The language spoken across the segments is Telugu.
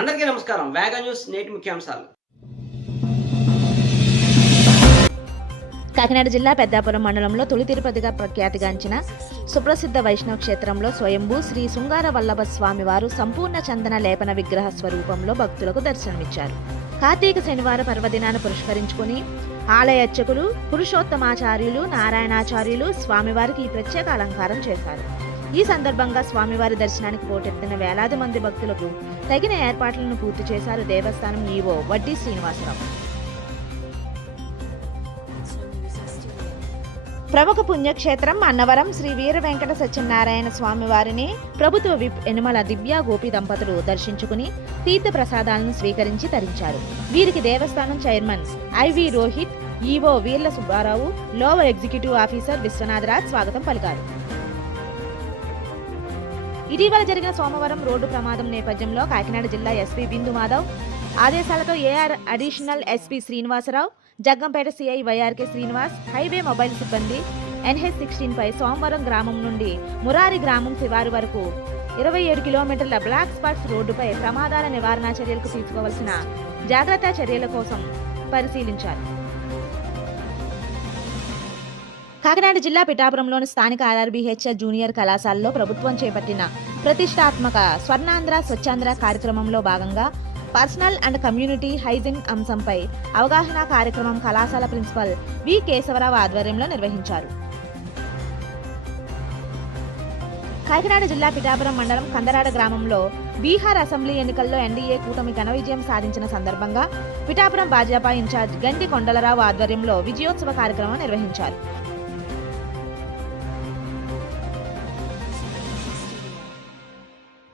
అందరికీ నమస్కారం. వేగా న్యూస్ నేటి ముఖ్యాంశాలు. కాకినాడ జిల్లా పెద్దాపురం మండలంలో తొలి తిరుపతిగా ప్రఖ్యాతిగాంచిన సుప్రసిద్ధ వైష్ణవ క్షేత్రంలో స్వయంభూ శ్రీ శృంగార వల్లభ స్వామివారు సంపూర్ణ చందన లేపన విగ్రహ స్వరూపంలో భక్తులకు దర్శనమిచ్చారు. కార్తీక శనివార పర్వదినాన్ని పురస్కరించుకుని ఆలయ అర్చకులు పురుషోత్తమాచార్యులు నారాయణాచార్యులు స్వామివారికి ఈ ప్రత్యేక అలంకారం చేశారు. ఈ సందర్భంగా స్వామివారి దర్శనానికి పోటెత్తిన వేలాది మంది భక్తులకు తగిన ఏర్పాట్లను పూర్తి చేశారు దేవస్థానం ఈవో వడ్డీ శ్రీనివాసరావు. ప్రముఖ పుణ్యక్షేత్రం అన్నవరం శ్రీ వీర వెంకట సత్యనారాయణ స్వామి వారిని ప్రభుత్వ విప్ ఎనుమల దివ్య గోపి దంపతులు దర్శించుకుని తీర్థ ప్రసాదాలను స్వీకరించి తరించారు. వీరికి దేవస్థానం chairman IV Rohit EO Veerla Subbarao lower executive officer Vishwanathraj స్వాగతం పలికారు. ఇటీవల జరిగిన సోమవారం రోడ్డు ప్రమాదం నేపథ్యంలో కాకినాడ జిల్లా ఎస్పీ బిందు మాధవ్ ఆదేశాలతో AR additional SP Srinivasarao Jaggampeta CI YRK Srinivas highway mobile సిబ్బంది ఎన్హెచ్ సిక్స్టీన్ పై సోమవారం గ్రామం నుండి మురారి గ్రామం శివారు వరకు ఇరవై ఏడు కిలోమీటర్ల బ్లాక్ స్పాట్స్ రోడ్డుపై ప్రమాదాల నివారణ చర్యలకు తీసుకోవాల్సిన జాగ్రత్త చర్యల కోసం పరిశీలించారు. కాకినాడ జిల్లా పిఠాపురంలోని స్థానిక ఆర్ఆర్బీహెచ్ఎస్ జూనియర్ కళాశాలలో ప్రభుత్వం చేపట్టిన ప్రతిష్టాత్మక స్వర్ణాంధ్ర స్వచ్ఛాంధ్ర కార్యక్రమంలో భాగంగా పర్సనల్ అండ్ కమ్యూనిటీ హైజిన్ అంశంపై అవగాహన కార్యక్రమం కళాశాల ప్రిన్సిపల్ వి. కేశవరావు ఆధ్వర్యంలో నిర్వహించారు. కాకినాడ జిల్లా పిఠాపురం మండలం కందరాడ గ్రామంలో బీహార్ అసెంబ్లీ ఎన్నికల్లో ఎన్డీఏ కూటమి ఘన విజయం సాధించిన సందర్భంగా పిఠాపురం భాజపా ఇన్ఛార్జ్ గంటి కొండలరావు ఆధ్వర్యంలో విజయోత్సవ కార్యక్రమం నిర్వహించారు.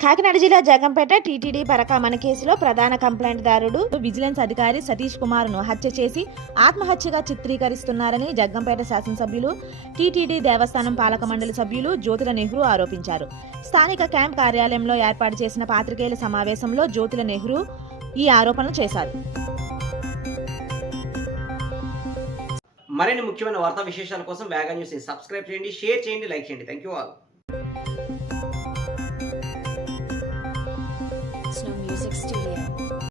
కాకినాడ జిల్లా జగంపేట టీటీడీ పరకామణ కేసులో ప్రధాన కంప్లైంట్ దారుడు. విజిలెన్స్ అధికారి సతీష్ కుమార్ను హత్య చేసి ఆత్మహత్యగా చిత్రీకరిస్తున్నారని జగ్గంపేట శాసనసభ్యులు టీటీడీ దేవస్థానం పాలక మండలి సభ్యులు జ్యోతుల నెహ్రూ ఆరోపించారు. స్థానిక క్యాంప్ కార్యాలయంలో ఏర్పాటు చేసిన పాత్రికేయుల సమావేశంలో జ్యోతుల నెహ్రూ ఈ ఆరోపణలు చేశారు. మరిన్ని ముఖ్యమైన వార్తా విశేషాల కోసం వేగా న్యూస్ సబ్స్క్రైబ్ చేయండి షేర్ చేయండి లైక్ చేయండి. Thank you all. Studio.